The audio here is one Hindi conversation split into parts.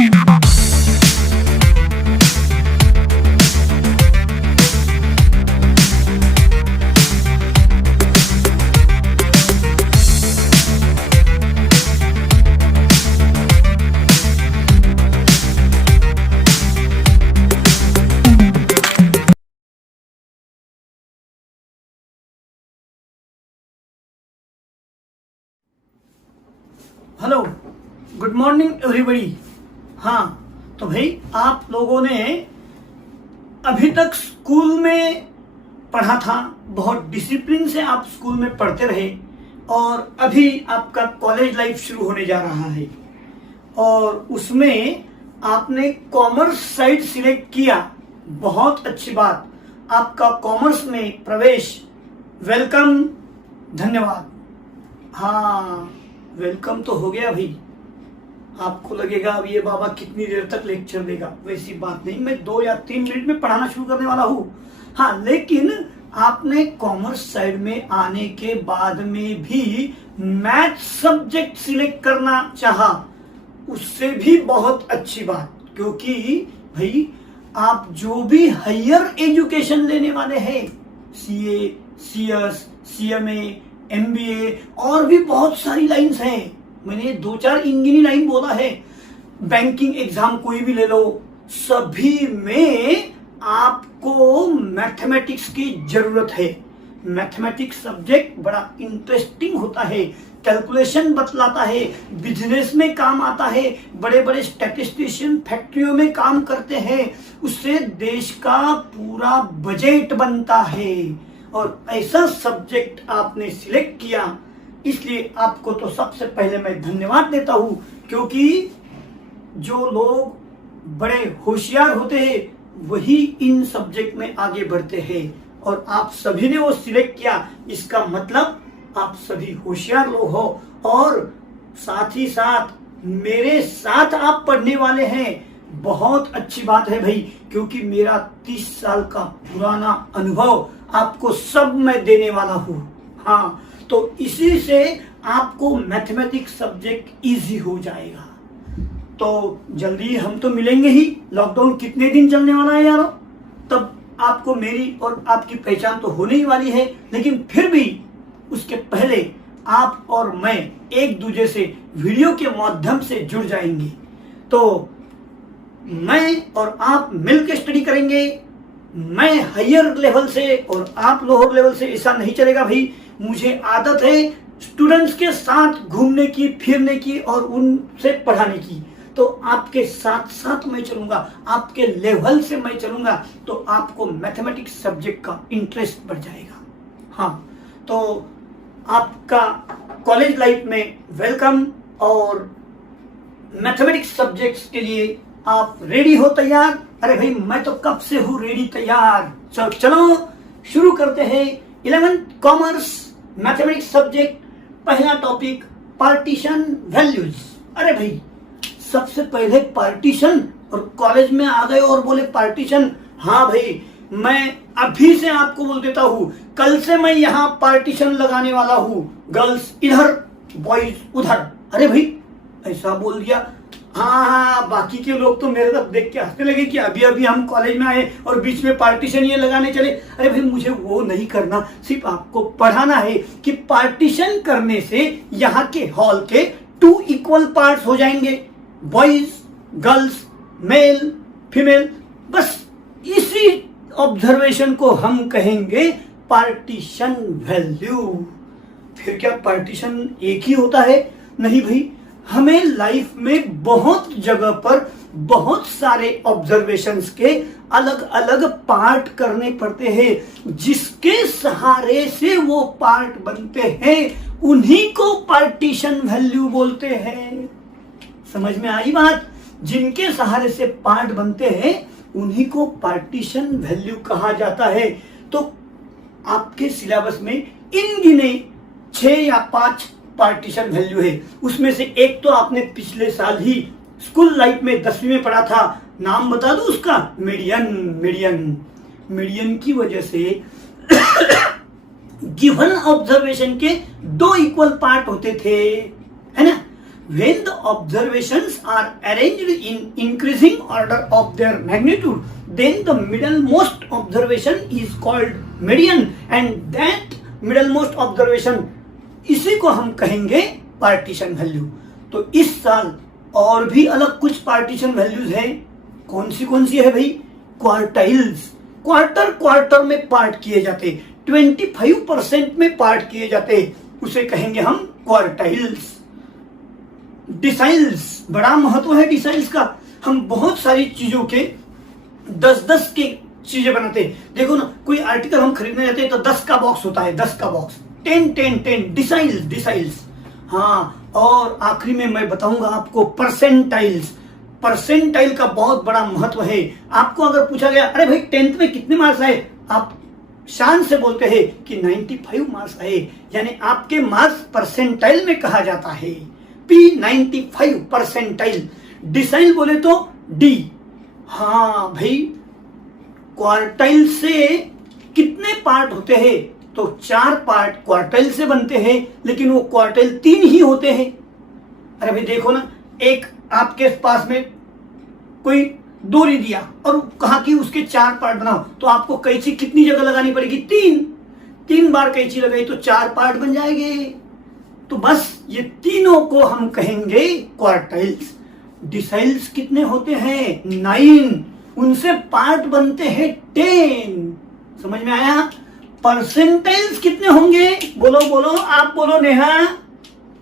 Hello, good morning everybody. हाँ, तो भाई आप लोगों ने अभी तक स्कूल में पढ़ा था, बहुत डिसिप्लिन से आप स्कूल में पढ़ते रहे और अभी आपका कॉलेज लाइफ शुरू होने जा रहा है और उसमें आपने कॉमर्स साइड सिलेक्ट किया। बहुत अच्छी बात, आपका कॉमर्स में प्रवेश, वेलकम, धन्यवाद। हाँ, वेलकम तो हो गया भाई। आपको लगेगा अब ये बाबा कितनी देर तक लेक्चर देगा, वैसी बात नहीं, मैं 2 या 3 मिनट में पढ़ाना शुरू करने वाला हूँ। हाँ, लेकिन आपने कॉमर्स साइड में आने के बाद में भी मैथ सब्जेक्ट सिलेक्ट करना चाहा, उससे भी बहुत अच्छी बात, क्योंकि भाई आप जो भी हायर एजुकेशन लेने वाले हैं, सीए, सीएस, सीएमए, एमबीए और भी बहुत सारी लाइंस हैं। मैंने 2-4 इंजीनियरिंग लाइन बोला है, बैंकिंग एग्जाम कोई भी ले लो, सभी में आपको मैथमेटिक्स की जरूरत है। मैथमेटिक्स सब्जेक्ट बड़ा इंटरेस्टिंग होता है, कैलकुलेशन बतलाता है, बिजनेस में काम आता है, बड़े बड़े स्टैटिस्टिशियन फैक्ट्रियों में काम करते हैं, उससे देश का पूरा बजट बनता है। और ऐसा सब्जेक्ट आपने सिलेक्ट किया, इसलिए आपको तो सबसे पहले मैं धन्यवाद देता हूं, क्योंकि जो लोग बड़े होशियार होते हैं वही इन सब्जेक्ट में आगे बढ़ते हैं और आप सभी ने वो सिलेक्ट किया, इसका मतलब आप सभी होशियार लोग हो और साथ ही साथ मेरे साथ आप पढ़ने वाले हैं। बहुत अच्छी बात है भाई, क्योंकि मेरा 30 साल का पुराना अनुभव आपको सब मैं देने वाला हूँ। हाँ, तो इसी से आपको मैथमेटिक्स सब्जेक्ट इजी हो जाएगा। तो जल्दी हम तो मिलेंगे ही, लॉकडाउन कितने दिन चलने वाला है यारो, तब आपको मेरी और आपकी पहचान तो होने ही वाली है, लेकिन फिर भी उसके पहले आप और मैं एक दूसरे से वीडियो के माध्यम से जुड़ जाएंगे। तो मैं और आप मिलकर स्टडी करेंगे, मैं हायर लेवल से और आप लोअर लेवल से, ऐसा नहीं चलेगा भाई। मुझे आदत है स्टूडेंट्स के साथ घूमने की, फिरने की और उनसे पढ़ाने की, तो आपके साथ साथ मैं चलूंगा, आपके लेवल से मैं चलूंगा, तो आपको मैथमेटिक्स सब्जेक्ट का इंटरेस्ट बढ़ जाएगा। हाँ, तो आपका कॉलेज लाइफ में वेलकम और मैथमेटिक्स सब्जेक्ट्स के लिए आप रेडी हो, तैयार? अरे भाई मैं तो कब से हूँ रेडी, तैयार। चलो शुरू करते हैं। 11th कॉमर्स मैथमेटिक्स सब्जेक्ट, पहला टॉपिक पार्टीशन वैल्यूज। अरे भाई सबसे पहले पार्टीशन, और कॉलेज में आ गए और बोले पार्टीशन। हाँ भाई, मैं अभी से आपको बोल देता हूँ, कल से मैं यहाँ पार्टीशन लगाने वाला हूँ, गर्ल्स इधर, बॉयज उधर। अरे भाई ऐसा बोल दिया। हाँ, बाकी के लोग तो मेरे तरफ देख के हंसने लगे कि अभी अभी हम कॉलेज में आए और बीच में पार्टीशन ये लगाने चले। अरे भाई मुझे वो नहीं करना, सिर्फ आपको पढ़ाना है कि पार्टीशन करने से यहाँ के हॉल के 2 इक्वल पार्ट्स हो जाएंगे, बॉयज, गर्ल्स, मेल, फीमेल। बस इसी ऑब्जर्वेशन को हम कहेंगे पार्टीशन वैल्यू। फिर क्या पार्टीशन एक ही होता है? नहीं भाई, हमें लाइफ में बहुत जगह पर बहुत सारे ऑब्जर्वेशंस के अलग अलग पार्ट करने पड़ते हैं, जिसके सहारे से वो पार्ट बनते हैं उन्हीं को पार्टीशन वैल्यू बोलते हैं। समझ में आई बात? जिनके सहारे से पार्ट बनते हैं उन्हीं को पार्टीशन वैल्यू कहा जाता है। तो आपके सिलेबस में इन गिने 6 या 5 पार्टीशन वैल्यू है, उसमें से एक तो आपने पिछले साल ही स्कूल लाइफ में 10वीं में पढ़ा था। नाम बता दो उसका, मीडियन। मीडियन की वजह से गिवन ऑब्जर्वेशन के 2 इक्वल पार्ट होते थे, है ना? when the observations are arranged in increasing order of their magnitude, then the middlemost observation is called median, and that middlemost observation, इसी को हम कहेंगे पार्टीशन वैल्यू। तो इस साल और भी अलग कुछ पार्टीशन वैल्यूज है। कौन सी है भाई? क्वार्टाइल्स। क्वार्टर में पार्ट किए जाते, 25% में पार्ट किए जाते, उसे कहेंगे हम क्वार्टाइल्स। डिसाइल्स, बड़ा महत्व है डिसाइल्स का। हम बहुत सारी चीजों के 10-10 के चीजें बनाते हैं। देखो ना, कोई आर्टिकल हम खरीदने जाते हैं तो 10 का बॉक्स होता है, 10 का बॉक्स, 10 डिसाइल्स। हाँ, और आखिरी में मैं बताऊंगा आपको परसेंटाइल्स। परसेंटाइल का बहुत बड़ा महत्व है। आपको अगर पूछा गया, अरे भाई 10th में कितने मार्क्स आए, आप शान से बोलते हैं कि 95 मार्क्स आए, यानी आपके मार्क्स परसेंटाइल में कहा जाता है। P95 percentile. डिसाइल बोले तो D। हाँ भाई, क्वार्टाइल से कितने पार्ट होते हैं? तो 4 पार्ट क्वार्टाइल से बनते हैं, लेकिन वो क्वार्टाइल 3 ही होते हैं। अरे भाई देखो ना, एक आपके पास में कोई डोरी दिया और कहा कि उसके 4 पार्ट बनाओ, तो आपको कैंची कितनी जगह लगानी पड़ेगी? 3 बार कैंची लगाई तो 4 पार्ट बन जाएंगे। तो बस ये तीनों को हम कहेंगे क्वार्टाइल्स। डिसाइल्स कितने होते हैं? 9, उनसे पार्ट बनते हैं 10। समझ में आया? परसेंटाइल्स कितने होंगे? बोलो, आप बोलो नेहा।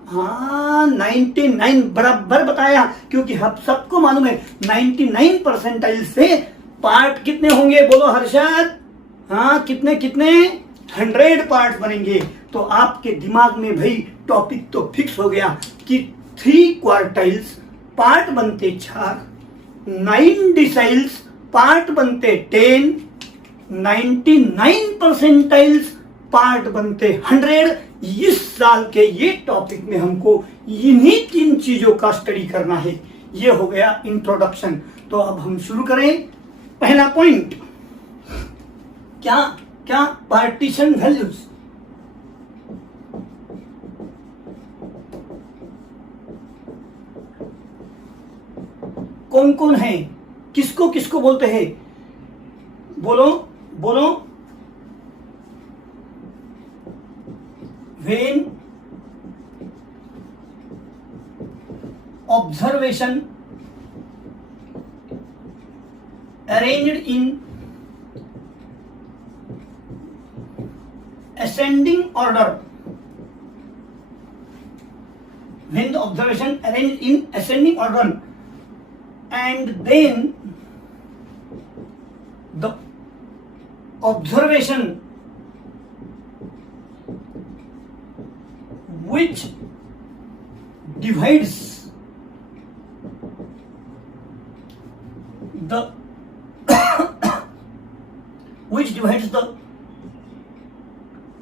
हाँ, 99 बराबर बताया, क्योंकि हम सबको मालूम है 99 परसेंटाइल से पार्ट कितने होंगे? बोलो हर्षद। हाँ, कितने 100 पार्ट बनेंगे। तो आपके दिमाग में भाई टॉपिक तो फिक्स हो गया कि 3 क्वार्टाइल्स पार्ट बनते 4, 9 डिसाइल्स पार्ट बनते 10, 99 परसेंटाइल्स पार्ट बनते 100। इस साल के ये टॉपिक में हमको इन्हीं 3 चीजों का स्टडी करना है। ये हो गया इंट्रोडक्शन। तो अब हम शुरू करें। पहला पॉइंट, क्या पार्टीशन वैल्यूज। कौन है, किसको बोलते हैं? बोलो। When observation arranged in ascending order, when the observation arranged in ascending order, and then the observation which divides the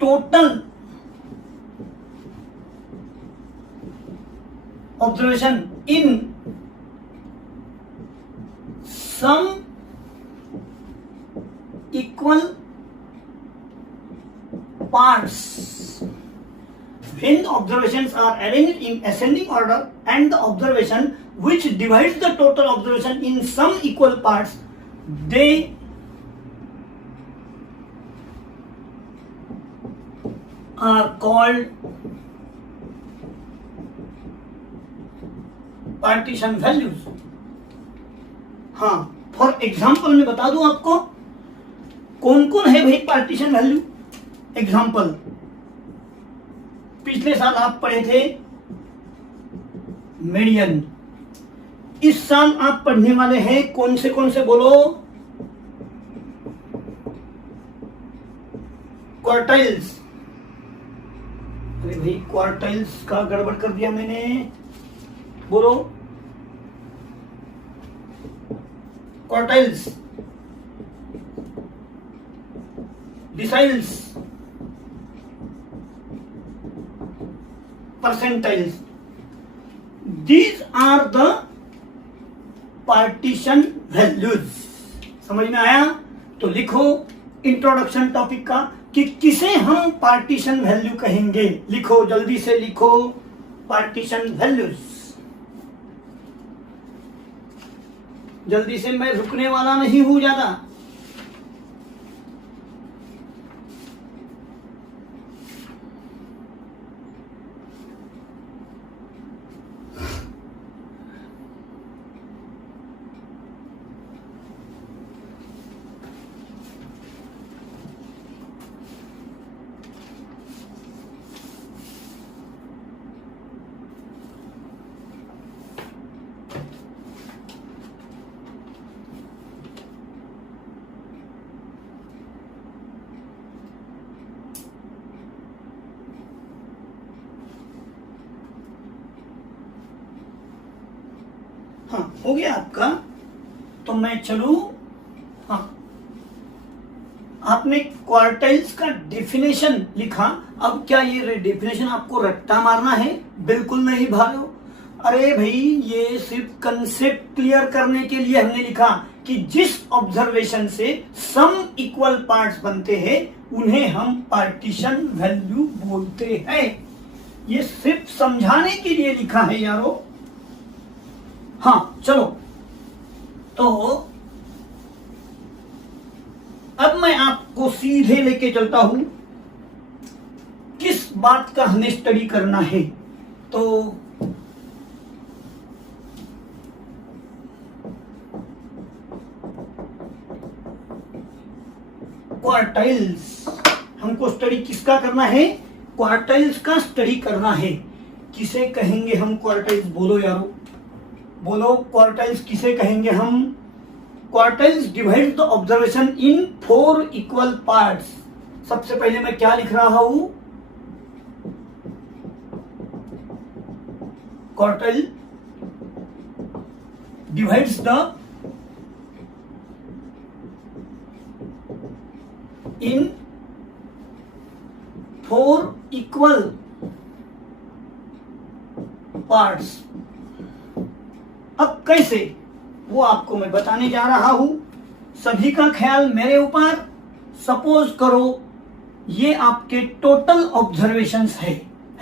total observation in some equal parts. When the observations are arranged in ascending order and the observation which divides the total observation in some equal parts, they are called partition values. हाँ, फॉर एग्जाम्पल मैं बता दूं आपको कौन है भाई पार्टीशन वैल्यू। एग्जाम्पल, पिछले साल आप पढ़े थे मीडियन, इस साल आप पढ़ने वाले हैं कौन से बोलो? क्वार्टाइल्स। अरे भाई क्वार्टाइल्स का गड़बड़ कर दिया मैंने। बोलो quartiles, deciles, percentiles. These are the partition values. समझ में आया? तो लिखो इंट्रोडक्शन टॉपिक का कि किसे हम पार्टीशन वैल्यू कहेंगे। लिखो, जल्दी से लिखो, पार्टीशन वैल्यूज। जल्दी से मैं रुकने वाला नहीं हूं ज्यादा। हाँ, हो गया आपका। तो मैं चलूं। हाँ, आपने क्वार्टाइल्स का डेफिनेशन लिखा। अब क्या ये डेफिनेशन आपको रट्टा मारना है? बिल्कुल नहीं भाइयों। अरे भाई, ये सिर्फ कंसेप्ट क्लियर करने के लिए हमने लिखा कि जिस ऑब्जर्वेशन से सम इक्वल पार्ट्स बनते हैं उन्हें हम पार्टीशन वैल्यू बोलते हैं। ये सिर्फ समझाने के लिए लिखा है यारो। हाँ चलो, तो अब मैं आपको सीधे लेके चलता हूं किस बात का हमें स्टडी करना है। तो क्वार्टाइल्स हमको स्टडी किसका करना है? क्वार्टाइल्स का स्टडी करना है। किसे कहेंगे हम क्वार्टाइल्स? बोलो यारो, बोलो, क्वार्टाइल्स किसे कहेंगे हम? Quartiles divide the observation in 4 equal parts. सबसे पहले मैं क्या लिख रहा हूं? Quartile divides the in 4 equal parts. अब कैसे, वो आपको मैं बताने जा रहा हूं। सभी का ख्याल मेरे ऊपर। सपोज करो ये आपके टोटल ऑब्जर्वेशंस है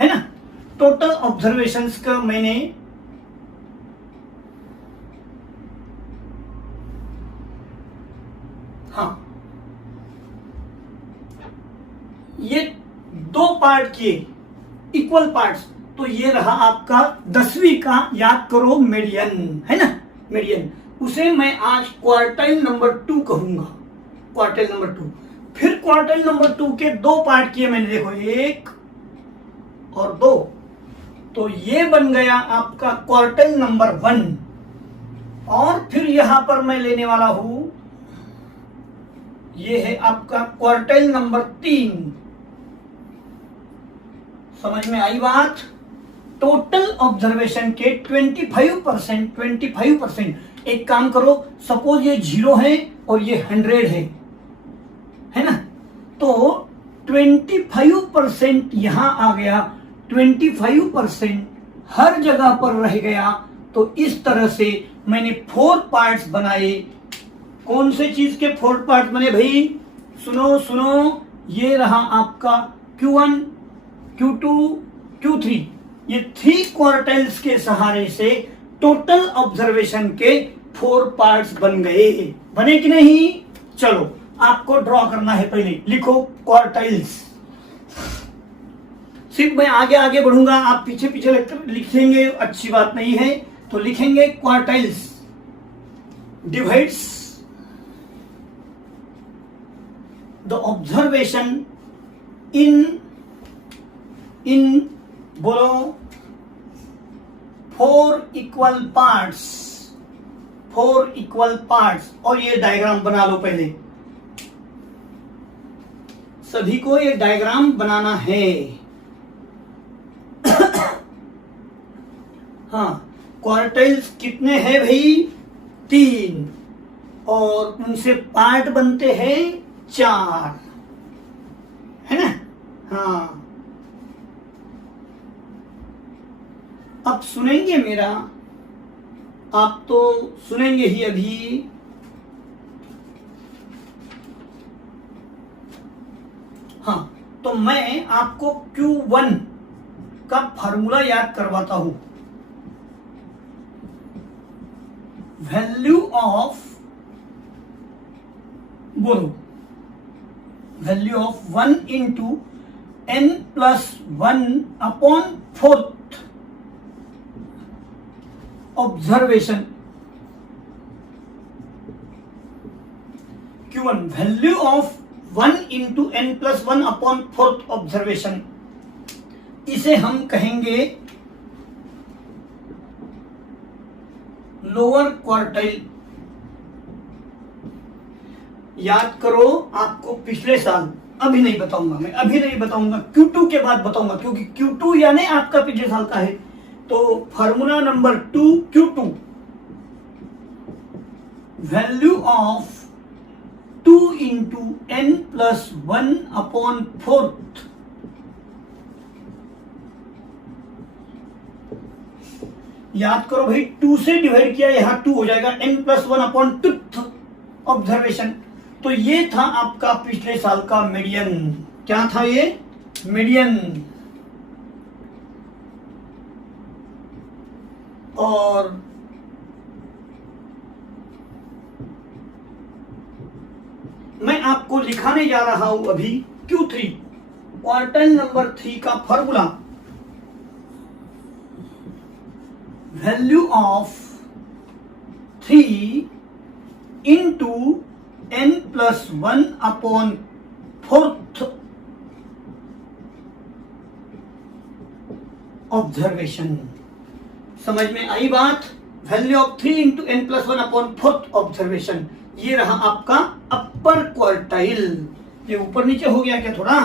ना? टोटल ऑब्जर्वेशंस का मैंने हाँ ये 2 पार्ट किए, इक्वल पार्ट्स। तो ये रहा आपका 10वीं का, याद करो, मीडियन, है ना? मीडियन, उसे मैं आज क्वार्टाइल नंबर 2 कहूंगा। Quartile number 2। फिर क्वार्टाइल नंबर 2 के 2 पार्ट किए मैंने, देखो 1 और 2। तो ये बन गया आपका क्वार्टाइल नंबर 1। और फिर यहां पर मैं लेने वाला हूं, ये है आपका क्वार्टाइल नंबर 3। समझ में आई बात? टोटल ऑब्जर्वेशन के 25%। एक काम करो, सपोज ये 0 है और ये 100 है ना? तो 25% यहां आ गया, 25% हर जगह पर रह गया। तो इस तरह से मैंने 4 पार्ट्स बनाए। कौन से चीज के 4 पार्ट्स बने भाई? सुनो सुनो, ये रहा आपका Q1, Q2, Q3। ये 3 क्वार्टाइल्स के सहारे से टोटल ऑब्जर्वेशन के 4 पार्ट्स बन गए। बने कि नहीं? चलो, आपको ड्रॉ करना है। पहले लिखो क्वार्टाइल्स। सिर्फ मैं आगे आगे बढ़ूंगा, आप पीछे पीछे लिखेंगे, अच्छी बात नहीं है। तो लिखेंगे क्वार्टाइल्स डिवाइड्स द ऑब्जर्वेशन इन बोलो 4 इक्वल पार्ट्स। 4 equal parts. और ये डायग्राम बना लो पहले। सभी को ये डायग्राम बनाना है। हाँ, क्वार्टाइल्स कितने हैं भाई? 3। और उनसे पार्ट बनते हैं 4, है ना? हाँ, अब सुनेंगे मेरा, आप तो सुनेंगे ही अभी। हाँ, तो मैं आपको Q1 का फार्मूला याद करवाता हूं। वैल्यू ऑफ, बोलो, value of 1 into n plus 1 upon 4th observation. Q1 value of 1 into n plus 1 upon 4th observation, इसे हम कहेंगे लोअर क्वार्टाइल। याद करो, आपको पिछले साल, अभी नहीं बताऊंगा मैं, अभी नहीं बताऊंगा, Q2 के बाद बताऊंगा, क्योंकि Q2 यानी आपका पिछले साल का है। तो formula number 2 Q2, value of 2 into n plus 1 upon 4th, याद करो भाई, 2 से डिवाइड किया, यहां 2 हो जाएगा, n plus 1 upon 2th observation. तो ये था आपका पिछले साल का मीडियन। क्या था ये? मीडियन। और मैं आपको लिखाने जा रहा हूं अभी Q3 क्वार्टाइल नंबर 3 का formula. Value of 3 into n plus 1 upon 4th observation. समझ में आई बात? Value of 3 into n plus 1 upon 4th observation, ये रहा आपका अपर क्वार्टाइल। ये ऊपर नीचे हो गया क्या थोड़ा?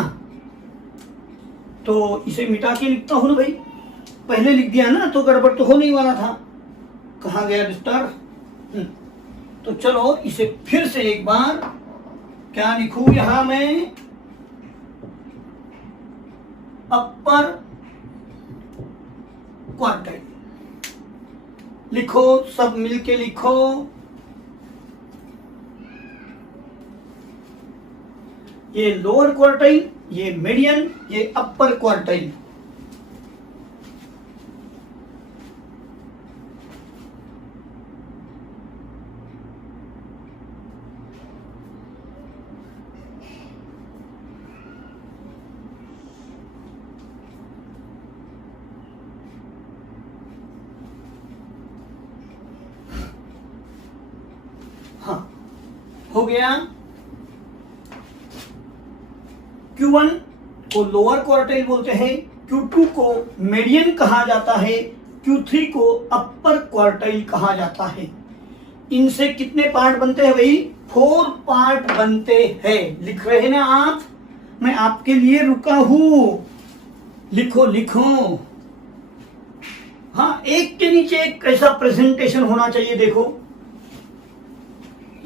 तो इसे मिटा के लिखता हूं ना भाई, पहले लिख दिया ना तो गड़बड़ तो हो नहीं वाला था। कहा गया डिस्टर्ब। तो चलो इसे फिर से एक बार, क्या लिखूं यहां मैं? अपर क्वार्टाइल लिखो, सब मिलके लिखो। ये लोअर क्वार्टाइल, ये मीडियन, ये अपर क्वार्टाइल। हाँ, हो गया। Q1 को लोअर क्वार्टाइल बोलते हैं, Q2 को मीडियन कहा जाता है, Q3 को अपर क्वार्टाइल कहा जाता है। इनसे कितने पार्ट बनते हैं भाई? 4 पार्ट बनते हैं। लिख रहे हैं ना आप? मैं आपके लिए रुका हूं, लिखो लिखो। हाँ, एक के नीचे एक कैसा प्रेजेंटेशन होना चाहिए, देखो,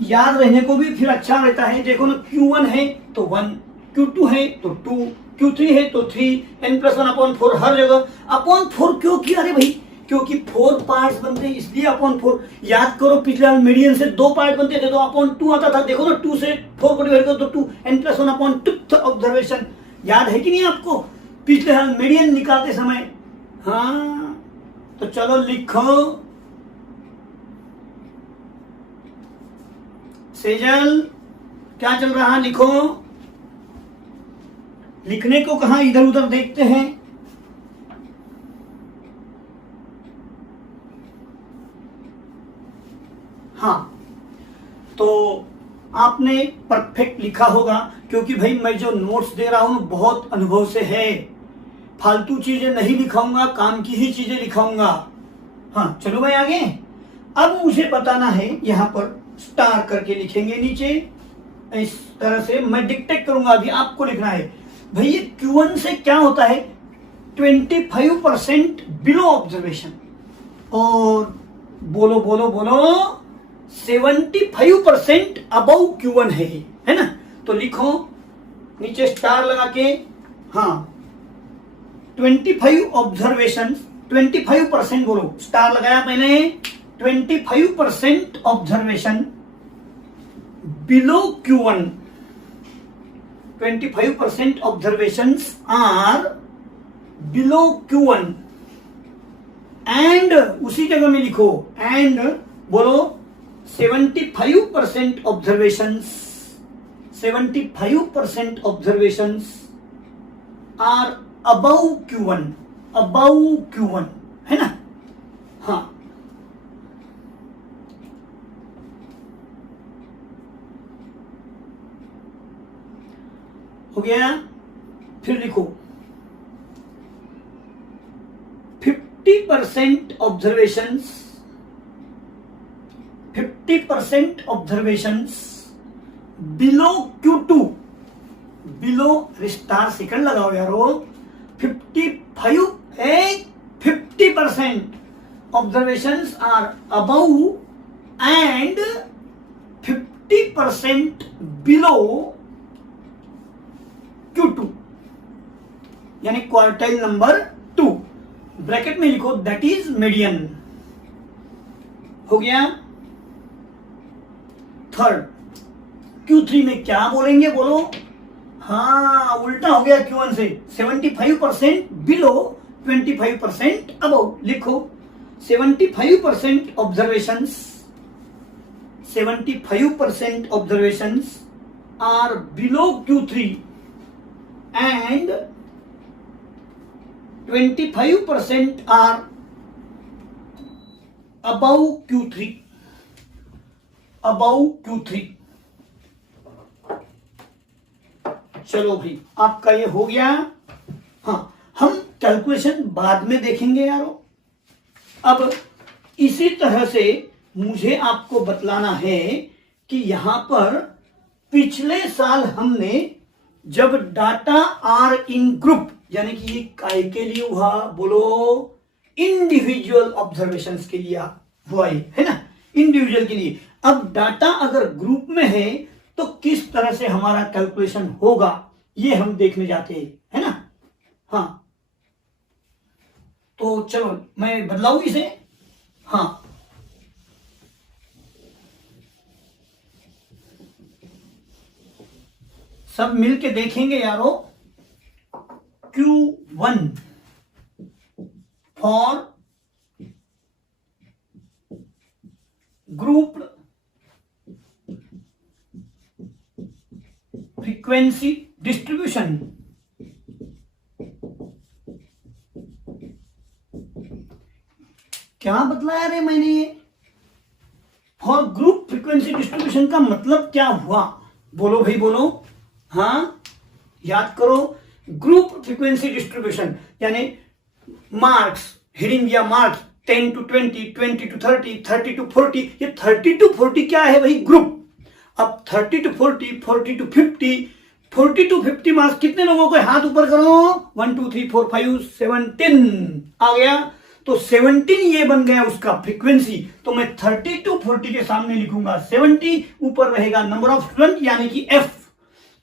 याद रहने को भी फिर अच्छा रहता है। देखो ना, Q1 है तो 1, Q2 है तो 2, Q3 है तो 3, n प्लस 1 अपॉन 4 हर जगह। अपॉन 4 क्यों किया? अरे भाई, क्योंकि 4 पार्ट्स बनते हैं इसलिए अपॉन 4। याद करो, पिछले मीडियन से 2 पार्ट बनते थे तो अपॉन 2 आता था। देखो ना, 2 से 4 को डिवाइड करो तो 2, n plus 1 upon 2th observation. याद है कि नहीं आपको पिछले मीडियन निकालते समय? हाँ, तो चलो लिखो। सेजल, क्या चल रहा? लिखो। लिखने को कहा, इधर उधर देखते हैं। हाँ, तो आपने परफेक्ट लिखा होगा, क्योंकि भाई मैं जो नोट्स दे रहा हूं बहुत अनुभव से है। फालतू चीजें नहीं लिखाऊंगा, काम की ही चीजें लिखाऊंगा। हाँ, चलो भाई आगे। अब मुझे बताना है, यहां पर स्टार करके लिखेंगे नीचे, इस तरह से मैं डिक्टेट करूंगा, अभी आपको लिखना है। भाई ये Q1 से क्या होता है? 25% बिलो ऑब्जर्वेशन, और बोलो बोलो बोलो 75% अबव Q1 है ना? तो लिखो नीचे स्टार लगा के। हाँ, 25 ऑब्जर्वेशन, 25% बोलो, स्टार लगाया मैंने। 25% observation below Q1, 25% observations are below Q1 and उसी जगह में लिखो, and बोलो 75% observations are above Q1 है ना। हाँ, हो गया। फिर लिखो 50% observations below Q2, below star second लगाओ यारो। 50% observations are above and 50% below Q2, यानी क्वार्टाइल नंबर 2। ब्रैकेट में लिखो दैट इज मीडियन। हो गया। थर्ड, Q3 में क्या बोलेंगे बोलो। हाँ, उल्टा हो गया Q1 से। 75% बिलो, 25% अबव। लिखो 75% observations are below Q3 and 25% are above Q3। चलो भाई, आपका ये हो गया। हाँ, हम कैलकुलेशन बाद में देखेंगे यारो। अब इसी तरह से मुझे आपको बतलाना है कि यहां पर पिछले साल हमने जब डाटा आर इन ग्रुप, यानी कि ये काय के लिए हुआ बोलो, इंडिविजुअल ऑब्जर्वेशंस के लिए हुआ है ना, इंडिविजुअल के लिए। अब डाटा अगर ग्रुप में है तो किस तरह से हमारा कैलकुलेशन होगा ये हम देखने जाते हैं, है ना। हाँ, तो चलो मैं बदलाऊ इसे। हाँ, सब मिलके देखेंगे यारो। Q1 for group frequency distribution. क्या बतलाया रे मैंने? फॉर ग्रुप फ्रीक्वेंसी डिस्ट्रीब्यूशन का मतलब क्या हुआ बोलो भाई, बोलो। हाँ, याद करो। ग्रुप फ्रीक्वेंसी डिस्ट्रीब्यूशन यानी मार्क्स, हिडिंग या मार्क्स 10 to 20, 20 to 30, 30 to 40। ये 30 to 40 क्या है भाई? ग्रुप। अब 30 to 40, 40 to 50, 40 to 50 मार्क्स कितने लोगों को? हाथ ऊपर करो। 1 2 3 4 5 17 आ गया। तो 17 ये बन गया उसका फ्रीक्वेंसी। तो मैं 30 to 40 के सामने लिखूंगा 70, ऊपर रहेगा नंबर ऑफ स्टूडेंट यानी कि F।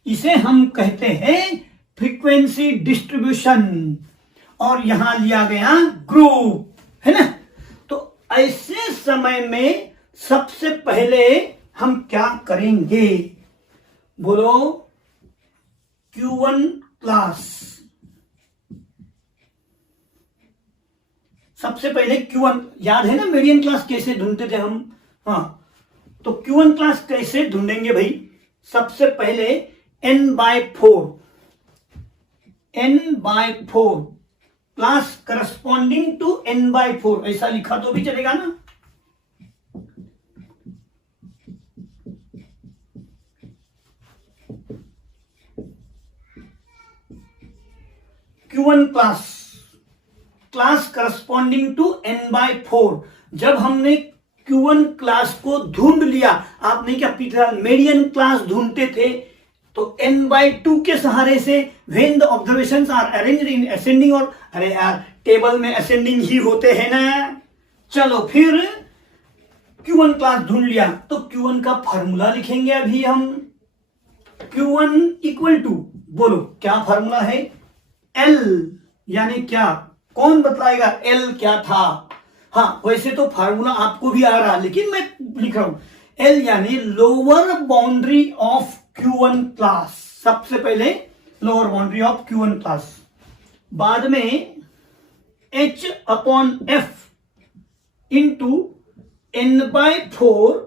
इसे हम कहते हैं फ्रीक्वेंसी डिस्ट्रीब्यूशन, और यहां लिया गया ग्रुप, है ना। तो ऐसे समय में सबसे पहले हम क्या करेंगे बोलो? Q1 class. सबसे पहले Q1 याद है ना, मीडियन क्लास कैसे ढूंढते थे हम? हाँ, तो Q1 क्लास कैसे ढूंढेंगे भाई? सबसे पहले n/4 class corresponding to n/4 ऐसा लिखा तो भी चलेगा ना। Q1 class corresponding to n/4। जब हमने Q1 क्लास को ढूंढ लिया, आपने क्या पिछला मीडियन क्लास ढूंढते थे, तो n/2 के सहारे से when the observations are arranged in ascending, और अरे यार टेबल में असेंडिंग ही होते हैं ना। चलो फिर Q1 क्लास ढूंढ लिया तो Q1 का फार्मूला लिखेंगे अभी हम। Q1 इक्वल टू, बोलो क्या फार्मूला है? L यानी क्या? कौन बतलाएगा L क्या था? हाँ, वैसे तो फार्मूला आपको भी आ रहा, लेकिन मैं लिख रहा हूं L यानी lower boundary of Q1 class. सबसे पहले lower boundary of Q1 class, बाद में H/F into n/4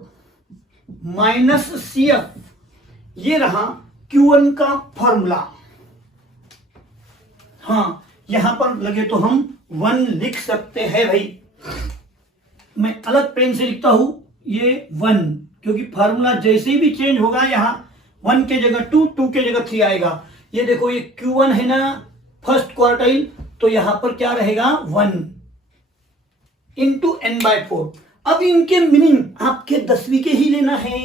minus C F, ये रहा Q1 का फॉर्मूला। हाँ, यहां पर लगे तो हम 1 लिख सकते हैं भाई। मैं अलग पेन से लिखता हूं ये 1, क्योंकि फार्मूला जैसे भी चेंज होगा यहां 1 के जगह 2, 2 के जगह 3 आएगा। ये देखो ये Q1 है ना, फर्स्ट क्वार्टाइल, तो यहां पर क्या रहेगा 1 इंटू n/4। अब इनके मीनिंग आपके 10वीं के ही लेना है।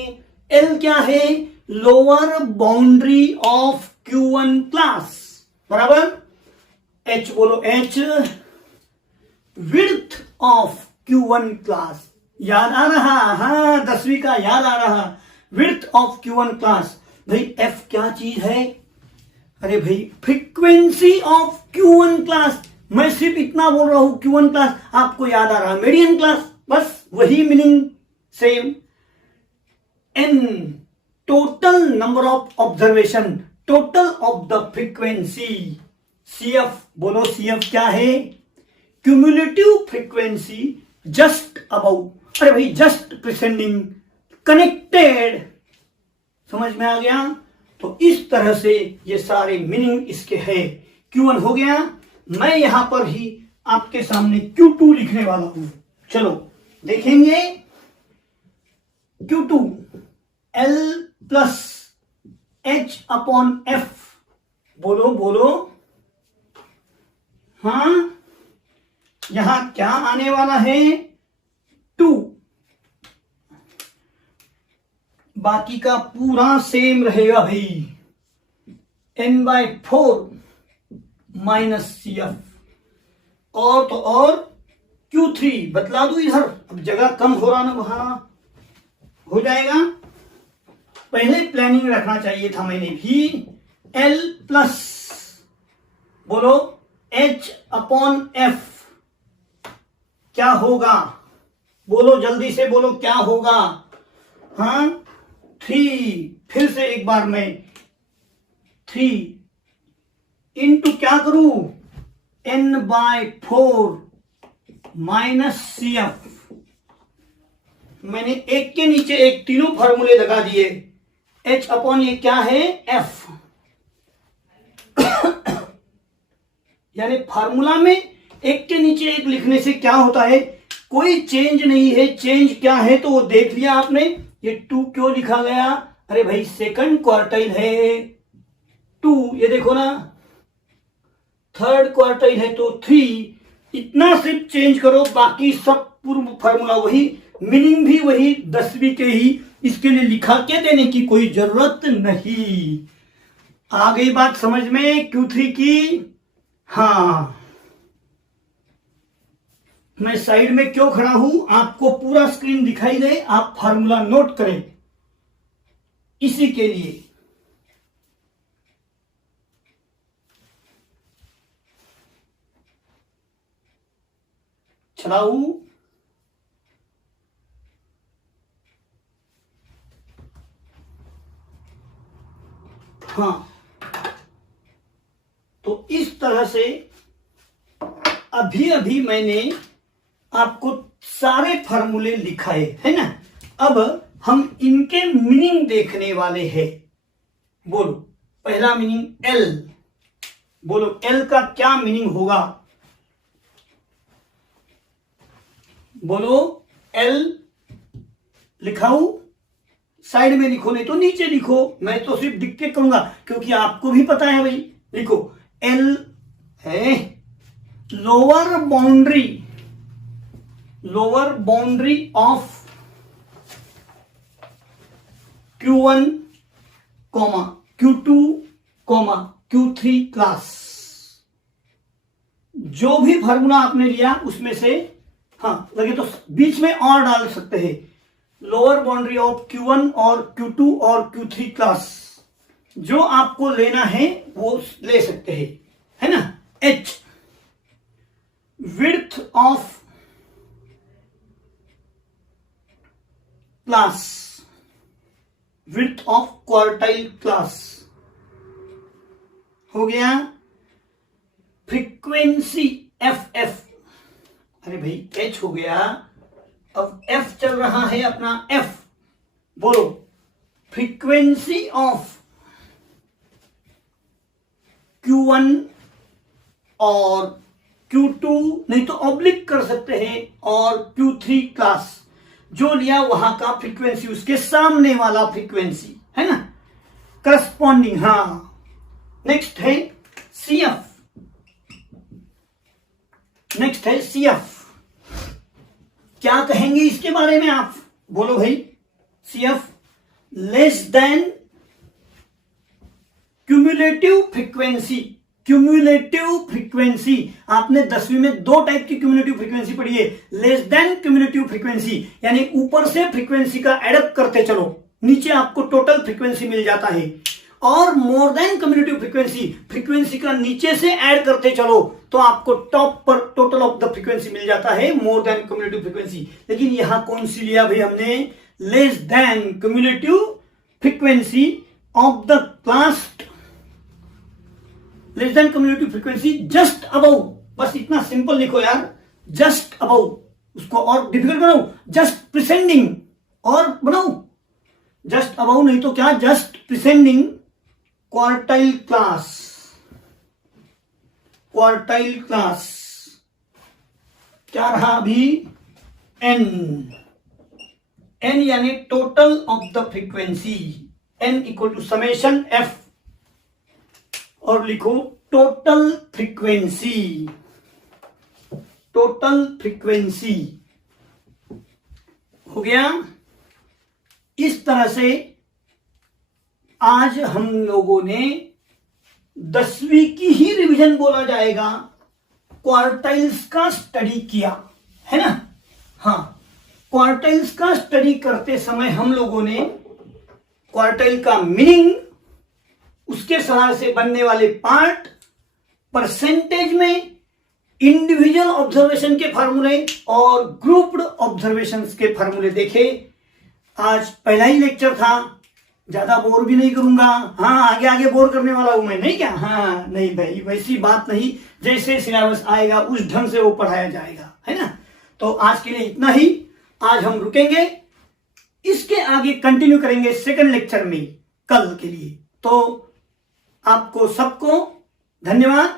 L क्या है? Lower boundary of Q1 class, बराबर। H बोलो, H width of Q1 class. याद आ रहा? हाँ, 10वीं का याद आ रहा। Width of Q1 class. भाई F क्या चीज है? अरे भाई फ्रीक्वेंसी ऑफ Q1 क्लास। मैं सिर्फ इतना बोल रहा हूं, Q1 क्लास आपको याद आ रहा, मीडियन क्लास, बस वही meaning same. N total number of observation, total of the frequency. CF बोलो, CF क्या है? क्यूमुलेटिव फ्रीक्वेंसी जस्ट अबाउट, अरे भाई जस्ट प्रिसेंडिंग, कनेक्टेड। समझ में आ गया? तो इस तरह से ये सारे मीनिंग इसके है। Q1 हो गया। मैं यहां पर ही आपके सामने Q2 लिखने वाला हूं। चलो देखेंगे। Q2 L plus H/F। बोलो बोलो, हाँ, यहां क्या आने वाला है? 2। बाकी का पूरा सेम रहेगा भाई, n/4 माइनस CF। और तो और Q3 बतला दू इधर, अब जगह कम हो रहा ना, वहां हो जाएगा। पहले प्लानिंग रखना चाहिए था मैंने भी। L प्लस, बोलो, H/F क्या होगा? बोलो जल्दी से, बोलो क्या होगा? हाँ, 3। फिर से एक बार मैं 3 इंटू क्या करूं? n/4 minus CF। मैंने एक के नीचे एक तीनों फॉर्मूले लगा दिए। H/ ये क्या है? F। यानी फार्मूला में एक के नीचे एक लिखने से क्या होता है? कोई चेंज नहीं है। चेंज क्या है तो वो देख लिया आपने। ये 2 क्यों लिखा गया? अरे भाई सेकंड क्वार्टाइल है 2, ये देखो ना, थर्ड क्वार्टाइल है तो 3। इतना सिर्फ चेंज करो, बाकी सब पूर्व फार्मूला वही, मीनिंग भी वही, 10वीं के ही। इसके लिए लिखा के देने की कोई जरूरत नहीं। आ गई बात समझ में Q3 की? हाँ, मैं साइड में क्यों खड़ा हूं, आपको पूरा स्क्रीन दिखाई दे, आप फार्मूला नोट करें, इसी के लिए। चलाऊ, हाँ, तो इस तरह से अभी अभी मैंने आपको सारे फॉर्मूले लिखाए है ना। अब हम इनके मीनिंग देखने वाले हैं। बोलो, पहला मीनिंग L। बोलो L का क्या मीनिंग होगा? बोलो L लिखाऊं? साइड में लिखो, नहीं तो नीचे लिखो। मैं तो सिर्फ डिक्टेट करूंगा क्योंकि आपको भी पता है भाई। लिखो, L है lower boundary of Q1, Q2, Q3 class. जो भी फार्मूला आपने लिया उसमें से, हाँ लगे तो बीच में और डाल सकते हैं। लोअर बाउंड्री ऑफ Q1 और Q2 और Q3 क्लास, जो आपको लेना है वो ले सकते हैं, है ना। H width of class, width of quartile class हो गया। फ्रीक्वेंसी FF, अरे भाई H हो गया, अब F चल रहा है अपना F, बोलो, फ्रीक्वेंसी ऑफ Q1 और Q2, नहीं तो ऑब्लिक कर सकते हैं, और Q3 क्लास जो लिया वहां का फ्रीक्वेंसी, उसके सामने वाला फ्रीक्वेंसी है ना, करस्पॉन्डिंग। हाँ, नेक्स्ट है CF। नेक्स्ट है CF। क्या कहेंगे इसके बारे में आप? बोलो भाई, CF less than cumulative frequency. Cumulative frequency, आपने 10वीं में 2 टाइप की क्यूमुलेटिव फ्रीक्वेंसी पढ़ी है। लेस देन क्यूमुलेटिव फ्रीक्वेंसी यानी ऊपर से फ्रीक्वेंसी का एडअप करते चलो, नीचे आपको टोटल फ्रीक्वेंसी मिल जाता है। और more than cumulative frequency, frequency का नीचे से ऐड करते चलो तो आपको टॉप पर टोटल ऑफ द फ्रीक्वेंसी मिल जाता है, मोर देन क्यूमुलेटिव फ्रीक्वेंसी। लेकिन यहां कौन सी लिया भाई हमने? Less than cumulative frequency of the class, less than cumulative frequency just above. बस इतना सिंपल लिखो यार, जस्ट अबव। उसको और डिफिकल्ट बनाओ, जस्ट प्रिसेंडिंग, और बनाओ जस्ट अबव, नहीं तो क्या, just preceding quartile class. Quartile class क्या रहा अभी? N। N यानी total of the frequency, N equal to summation F, और लिखो टोटल फ्रीक्वेंसी। टोटल फ्रीक्वेंसी हो गया। इस तरह से आज हम लोगों ने 10वीं की ही रिवीजन बोला जाएगा, क्वार्टाइल्स का स्टडी किया है ना। हाँ, क्वार्टाइल्स का स्टडी करते समय हम लोगों ने क्वार्टाइल का मीनिंग, उसके सहारे से बनने वाले पार्ट, परसेंटेज में इंडिविजुअल ऑब्जर्वेशन के फार्मूले और ग्रुप्ड ऑब्जर्वेशंस के फार्मूले देखे। आज पहला ही लेक्चर था, ज्यादा बोर भी नहीं करूंगा। हाँ, आगे आगे बोर करने वाला हूं मैं, नहीं क्या? हाँ, नहीं भाई, वैसी बात नहीं, जैसे सिलेबस आएगा उस ढंग से वो पढ़ाया जाएगा, है ना। तो आज के लिए इतना ही, आज हम रुकेंगे, इसके आगे कंटिन्यू करेंगे सेकंड लेक्चर में कल के लिए। तो आपको सबको धन्यवाद।